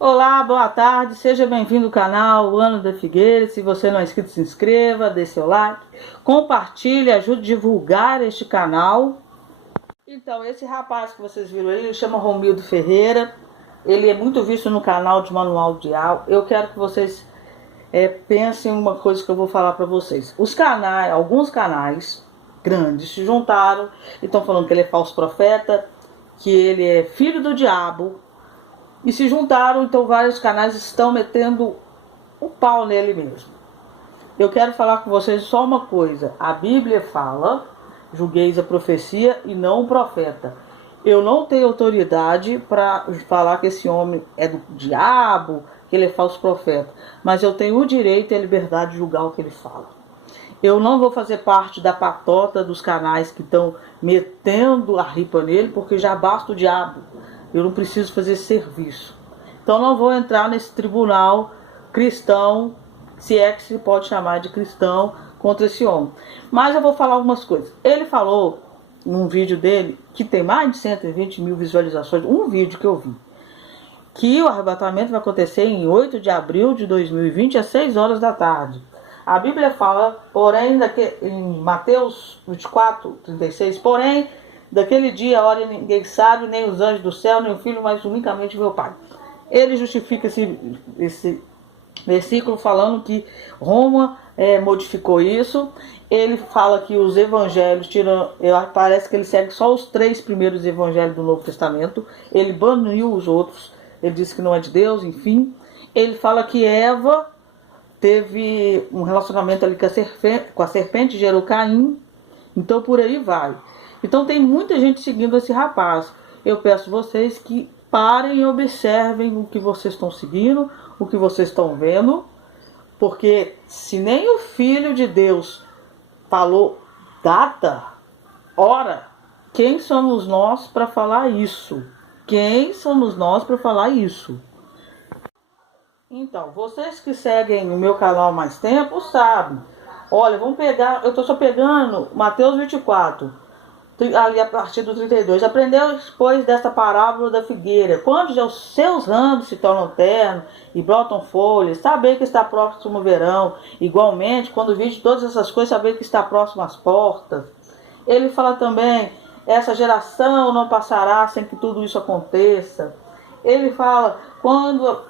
Olá, boa tarde, seja bem-vindo ao canal Ana da Figueira. Se você não é inscrito, se inscreva, dê seu like, compartilhe, ajude a divulgar este canal. Então, esse rapaz que vocês viram aí, ele chama Romildo Ferreira. Ele é muito visto no canal de Manual de Aula. Eu quero que vocês pensem em uma coisa que eu vou falar para vocês. Alguns canais grandes se juntaram e estão falando que ele é falso profeta, que ele é filho do diabo. E se juntaram, então vários canais estão metendo o pau nele mesmo. Eu quero falar com vocês só uma coisa. A Bíblia fala, julgueis a profecia e não o profeta. Eu não tenho autoridade para falar que esse homem é do diabo, que ele é falso profeta. Mas eu tenho o direito e a liberdade de julgar o que ele fala. Eu não vou fazer parte da patota dos canais que estão metendo a ripa nele, porque já basta o diabo. Eu não preciso fazer serviço. Então não vou entrar nesse tribunal cristão, se é que se pode chamar de cristão, contra esse homem. Mas eu vou falar algumas coisas. Ele falou num vídeo dele, que tem mais de 120 mil visualizações, um vídeo que eu vi, que o arrebatamento vai acontecer em 8 de abril de 2020, às 6 horas da tarde. A Bíblia fala, porém, em Mateus 24, 36, porém, daquele dia, a hora ninguém sabe, nem os anjos do céu, nem o Filho, mas unicamente meu Pai. Ele justifica esse versículo falando que Roma modificou isso. Ele fala que os evangelhos, parece que ele segue só os 3 primeiros evangelhos do Novo Testamento. Ele baniu os outros. Ele disse que não é de Deus, enfim. Ele fala que Eva teve um relacionamento ali com a serpente, gerou Caim. Então por aí vai. Então tem muita gente seguindo esse rapaz. Eu peço vocês que parem e observem o que vocês estão seguindo, o que vocês estão vendo. Porque se nem o Filho de Deus falou data, hora, quem somos nós para falar isso? Quem somos nós para falar isso? Então, vocês que seguem o meu canal há mais tempo sabem. Olha, vamos pegar, eu estou só pegando Mateus 24, ali a partir do 32. Aprendeu, pois, desta parábola da figueira. Quando já os seus ramos se tornam ternos e brotam folhas, saber que está próximo o verão. Igualmente, quando vide todas essas coisas, saber que está próximo às portas. Ele fala também, essa geração não passará sem que tudo isso aconteça. Ele fala, quando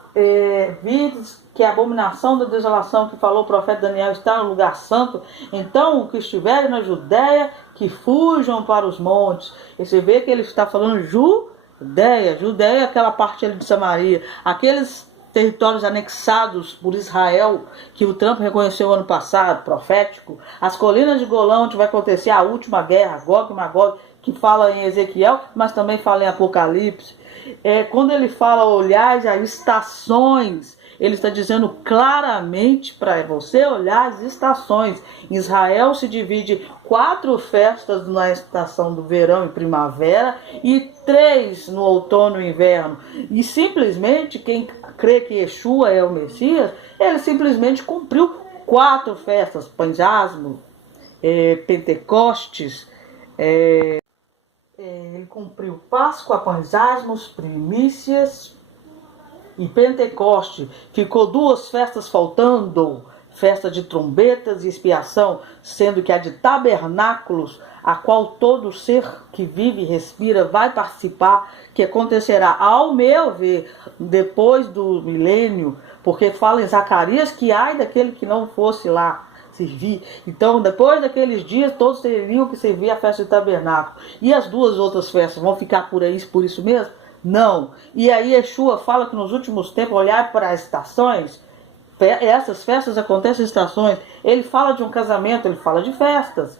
vides que a abominação da desolação que falou o profeta Daniel está no lugar santo, então os que estiverem na Judéia, que fujam para os montes. E você vê que ele está falando Judéia é aquela parte ali de Samaria, aqueles territórios anexados por Israel, que o Trump reconheceu ano passado, profético, as colinas de Golã, onde vai acontecer a última guerra, Gog e Magog, que fala em Ezequiel, mas também fala em Apocalipse. Quando ele fala olhar as estações, ele está dizendo claramente para você olhar as estações. Israel se divide 4 festas na estação do verão e primavera e 3 no outono e inverno. E simplesmente quem crê que Yeshua é o Messias, ele simplesmente cumpriu 4 festas, Pães Asmos, Pentecostes, ele cumpriu Páscoa, Pães Asmos, Primícias e Pentecoste. Ficou 2 festas faltando, festa de trombetas e expiação, sendo que a de tabernáculos, a qual todo ser que vive e respira vai participar, que acontecerá, ao meu ver, depois do milênio, porque fala em Zacarias que ai daquele que não fosse lá servir. Então, depois daqueles dias, todos teriam que servir a festa de tabernáculo. E as 2 outras festas vão ficar por isso mesmo? Não. E aí Yeshua fala que nos últimos tempos, olhar para as estações, essas festas acontecem em estações. Ele fala de um casamento, ele fala de festas.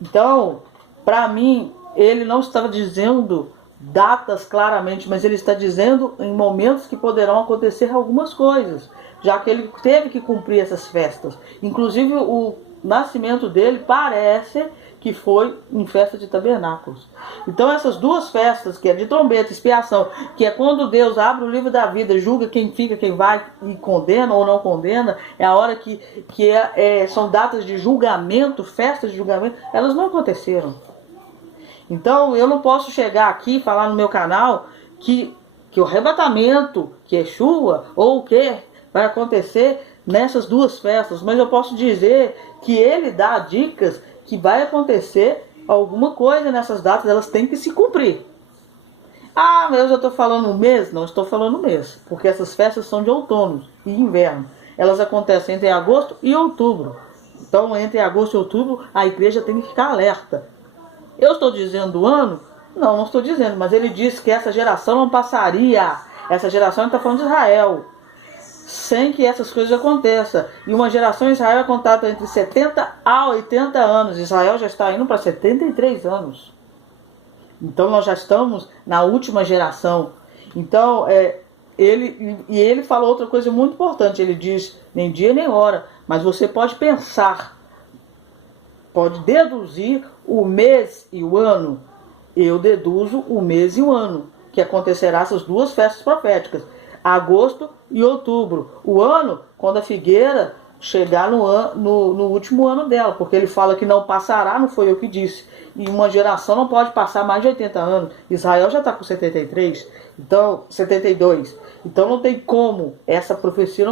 Então, para mim, ele não estava dizendo datas claramente, mas ele está dizendo em momentos que poderão acontecer algumas coisas, já que ele teve que cumprir essas festas. Inclusive o nascimento dele parece que foi em festa de tabernáculos. Então essas 2 festas, que é de trombeta, expiação, que é quando Deus abre o livro da vida, julga quem fica, quem vai e condena ou não condena, é a hora que são datas de julgamento, festas de julgamento, elas não aconteceram. Então eu não posso chegar aqui e falar no meu canal que que o arrebatamento, que Yeshua, ou o que vai acontecer nessas duas festas, mas eu posso dizer que ele dá dicas que vai acontecer alguma coisa nessas datas, elas têm que se cumprir. Ah, mas eu já estou falando um mês? Não estou falando um mês, porque essas festas são de outono e inverno. Elas acontecem entre agosto e outubro. Então, entre agosto e outubro, a igreja tem que ficar alerta. Eu estou dizendo o ano? Não, não estou dizendo, mas ele disse que essa geração não passaria. Essa geração está falando de Israel, sem que essas coisas aconteçam. E uma geração em Israel é contada entre 70 a 80 anos. Israel já está indo para 73 anos. Então nós já estamos na última geração. Então ele falou outra coisa muito importante. Ele diz, nem dia nem hora, mas você pode pensar, pode deduzir o mês e o ano. Eu deduzo o mês e o ano, que acontecerá essas duas festas proféticas, agosto e outubro. O ano, quando a figueira chegar no último ano dela, porque ele fala que não passará, não foi eu que disse. E uma geração não pode passar mais de 80 anos. Israel já está com 73, então 72. Então não tem como essa profecia,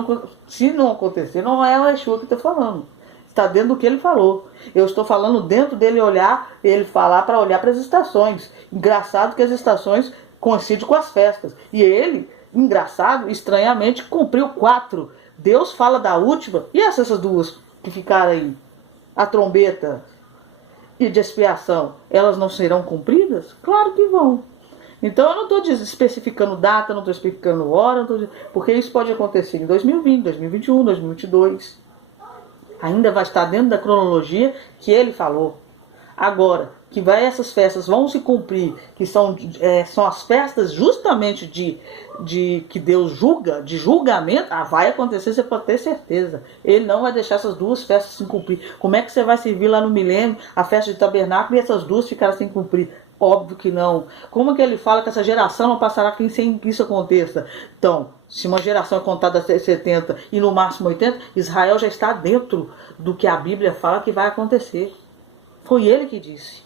se não acontecer, não é o Yeshua que está falando. Está dentro do que ele falou. Eu estou falando dentro dele olhar, ele falar para olhar para as estações. Engraçado que as estações coincidem com as festas. E ele, engraçado, estranhamente, cumpriu 4. Deus fala da última, e essas duas que ficaram aí? A trombeta e de expiação, elas não serão cumpridas? Claro que vão. Então eu não estou especificando data, não estou especificando hora, porque isso pode acontecer em 2020, 2021, 2022. Ainda vai estar dentro da cronologia que ele falou. Agora, que essas festas vão se cumprir, que são as festas justamente de que Deus julga, de julgamento, vai acontecer, você pode ter certeza. Ele não vai deixar essas duas festas se cumprir. Como é que você vai servir lá no milênio a festa de tabernáculo e essas duas ficarem sem cumprir? Óbvio que não. Como que ele fala que essa geração não passará sem que isso aconteça? Então, se uma geração é contada até 70 e no máximo 80, Israel já está dentro do que a Bíblia fala que vai acontecer. Foi ele que disse.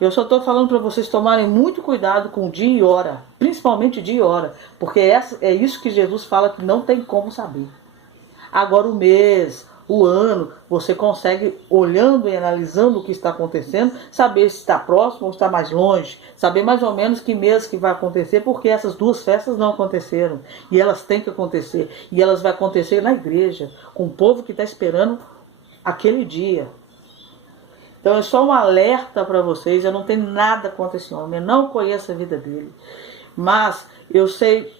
Eu só estou falando para vocês tomarem muito cuidado com dia e hora, principalmente dia e hora, porque é isso que Jesus fala que não tem como saber. Agora o mês, o ano, você consegue, olhando e analisando o que está acontecendo, saber se está próximo ou está mais longe, saber mais ou menos que mês que vai acontecer, porque essas duas festas não aconteceram, e elas têm que acontecer, e elas vão acontecer na igreja, com o povo que está esperando aquele dia. Então é só um alerta para vocês, eu não tenho nada contra esse homem, eu não conheço a vida dele, mas eu sei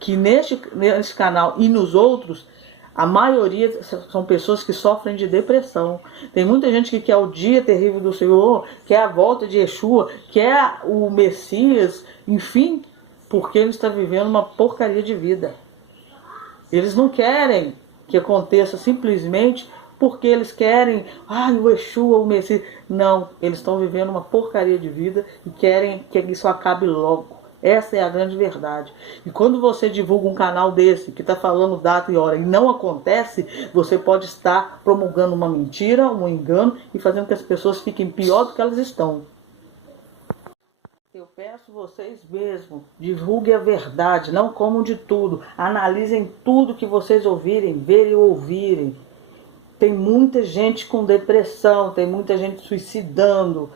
que neste canal e nos outros, a maioria são pessoas que sofrem de depressão. Tem muita gente que quer o dia terrível do Senhor, quer a volta de Yeshua, quer o Messias, enfim, porque ele está vivendo uma porcaria de vida. Eles não querem que aconteça simplesmente porque eles querem, o Yeshua, o Messias. Não, eles estão vivendo uma porcaria de vida e querem que isso acabe logo. Essa é a grande verdade. E quando você divulga um canal desse, que está falando data e hora, e não acontece, você pode estar promulgando uma mentira, um engano, e fazendo que as pessoas fiquem pior do que elas estão. Eu peço vocês mesmo, divulguem a verdade, não comam de tudo. Analisem tudo que vocês ouvirem, verem ou ouvirem. Tem muita gente com depressão, tem muita gente suicidando.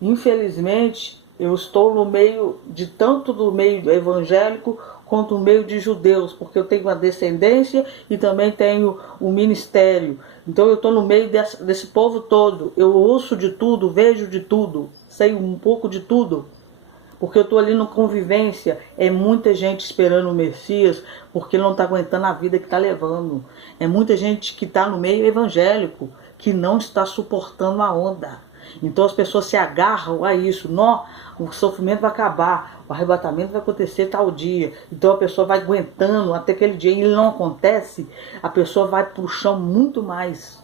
Infelizmente, eu estou no meio de tanto do meio evangélico quanto no meio de judeus, porque eu tenho uma descendência e também tenho um ministério. Então eu estou no meio desse povo todo. Eu ouço de tudo, vejo de tudo, sei um pouco de tudo. Porque eu estou ali na convivência, é muita gente esperando o Messias, porque não está aguentando a vida que está levando. É muita gente que está no meio evangélico, que não está suportando a onda. Então as pessoas se agarram a isso. Não, o sofrimento vai acabar, o arrebatamento vai acontecer tal dia. Então a pessoa vai aguentando até aquele dia e ele não acontece, a pessoa vai para o chão muito mais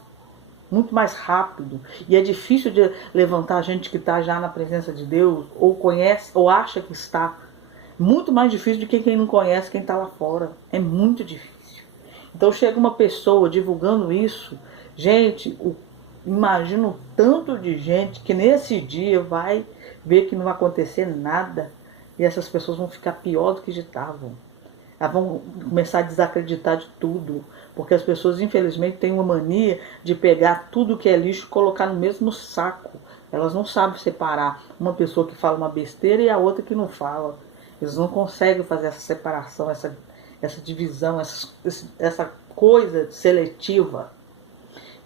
rápido. E é difícil de levantar a gente que está já na presença de Deus, ou conhece, ou acha que está. Muito mais difícil do que quem não conhece, quem está lá fora. É muito difícil. Então chega uma pessoa divulgando isso, gente, imagina o tanto de gente que nesse dia vai ver que não vai acontecer nada. e essas pessoas vão ficar pior do que já estavam. Elas vão começar a desacreditar de tudo, porque as pessoas, infelizmente, têm uma mania de pegar tudo que é lixo e colocar no mesmo saco. Elas não sabem separar uma pessoa que fala uma besteira e a outra que não fala. Eles não conseguem fazer essa separação, essa divisão, essa coisa seletiva.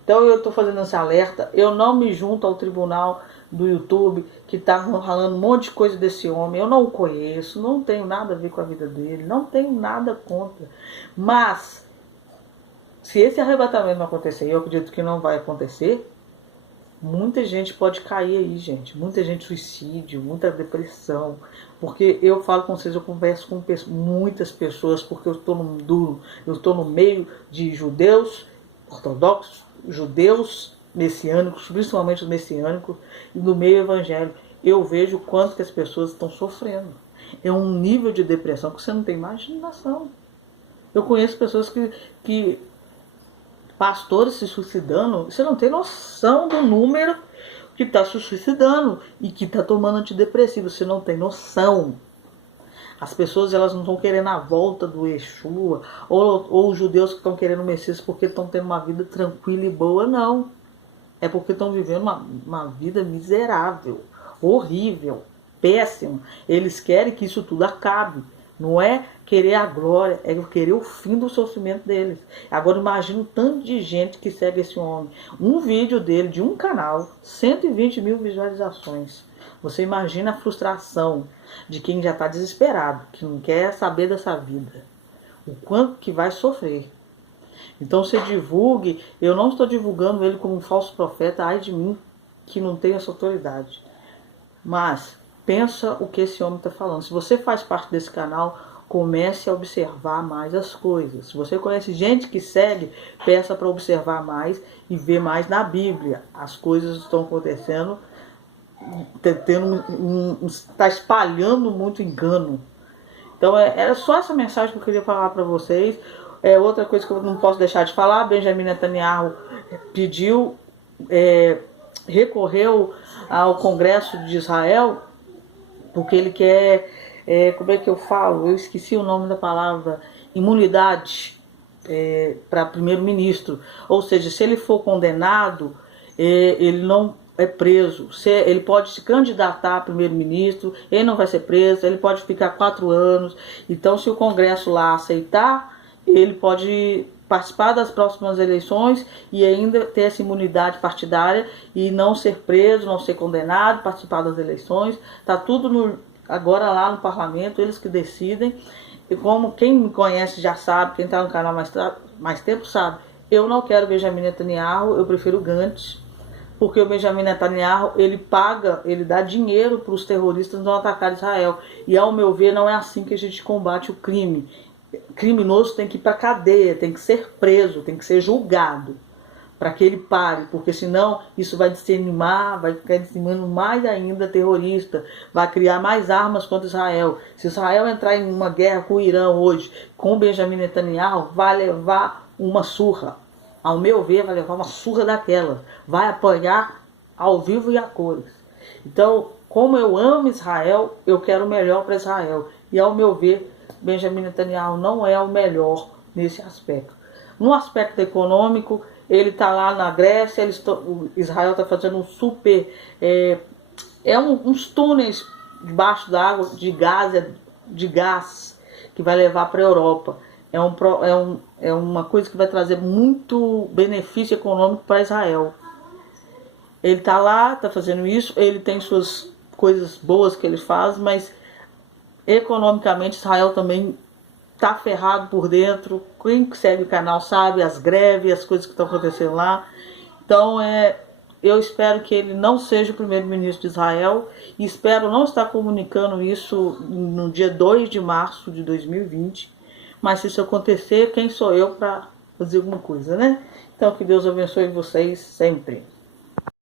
Então eu estou fazendo esse alerta. Eu não me junto ao tribunal do YouTube que está falando um monte de coisa desse homem. Eu não o conheço, não tenho nada a ver com a vida dele, não tenho nada contra. Mas, se esse arrebatamento não acontecer, eu acredito que não vai acontecer, muita gente pode cair aí, gente. Muita gente suicídio, muita depressão. Porque eu falo com vocês, eu converso com muitas pessoas, porque eu estou no meio de judeus ortodoxos, judeus messiânicos, principalmente os messiânicos, e no meio evangélico. Eu vejo o quanto que as pessoas estão sofrendo. É um nível de depressão que você não tem imaginação. Eu conheço pessoas que pastores se suicidando, você não tem noção do número que está se suicidando e que está tomando antidepressivo, você não tem noção. As pessoas, elas não estão querendo a volta do Yeshua, ou os judeus que estão querendo o Messias porque estão tendo uma vida tranquila e boa, não. É porque estão vivendo uma vida miserável, horrível, péssima. Eles querem que isso tudo acabe. Não é querer a glória, é querer o fim do sofrimento deles. Agora imagina o tanto de gente que segue esse homem. Um vídeo dele, de um canal, 120 mil visualizações. Você imagina a frustração de quem já está desesperado, que não quer saber dessa vida. O quanto que vai sofrer. Então você divulgue, eu não estou divulgando ele como um falso profeta, ai de mim, que não tenho essa autoridade. Mas pensa o que esse homem está falando. Se você faz parte desse canal, comece a observar mais as coisas. Se você conhece gente que segue, peça para observar mais e ver mais na Bíblia. As coisas estão acontecendo, está espalhando muito engano. Então era só essa mensagem que eu queria falar para vocês. Outra coisa que eu não posso deixar de falar, Benjamin Netanyahu pediu, recorreu ao Congresso de Israel, porque ele quer, como é que eu falo? Eu esqueci o nome da palavra, imunidade para primeiro-ministro. Ou seja, se ele for condenado, ele não é preso. Ele pode se candidatar a primeiro-ministro, ele não vai ser preso, ele pode ficar 4 anos. Então, se o Congresso lá aceitar, ele pode participar das próximas eleições e ainda ter essa imunidade partidária e não ser preso, não ser condenado, participar das eleições. Está tudo agora lá no parlamento, eles que decidem. E como quem me conhece já sabe, quem está no canal mais tempo sabe, eu não quero Benjamin Netanyahu, eu prefiro Gantz, porque o Benjamin Netanyahu, ele dá dinheiro para os terroristas não atacar Israel. E ao meu ver, não é assim que a gente combate o crime. Criminoso tem que ir para a cadeia, tem que ser preso, tem que ser julgado para que ele pare, porque senão isso vai desanimar, vai ficar desanimando mais ainda terrorista, vai criar mais armas contra Israel. Se Israel entrar em uma guerra com o Irã hoje, com Benjamin Netanyahu, vai levar uma surra. Ao meu ver, vai levar uma surra daquela. Vai apanhar ao vivo e a cores. Então, como eu amo Israel, eu quero o melhor para Israel. E ao meu ver, Benjamin Netanyahu não é o melhor nesse aspecto. No aspecto econômico, ele está lá na Grécia, Israel está fazendo um super... uns túneis debaixo da água de gás que vai levar para a Europa. É uma coisa que vai trazer muito benefício econômico para Israel. Ele está lá, está fazendo isso, ele tem suas coisas boas que ele faz, mas economicamente Israel também está ferrado por dentro. Quem segue o canal sabe as greves, as coisas que estão acontecendo lá. Então eu espero que ele não seja o primeiro-ministro de Israel e espero não estar comunicando isso no dia 2 de março de 2020. Mas se isso acontecer, quem sou eu para fazer alguma coisa, né? Então que Deus abençoe vocês sempre.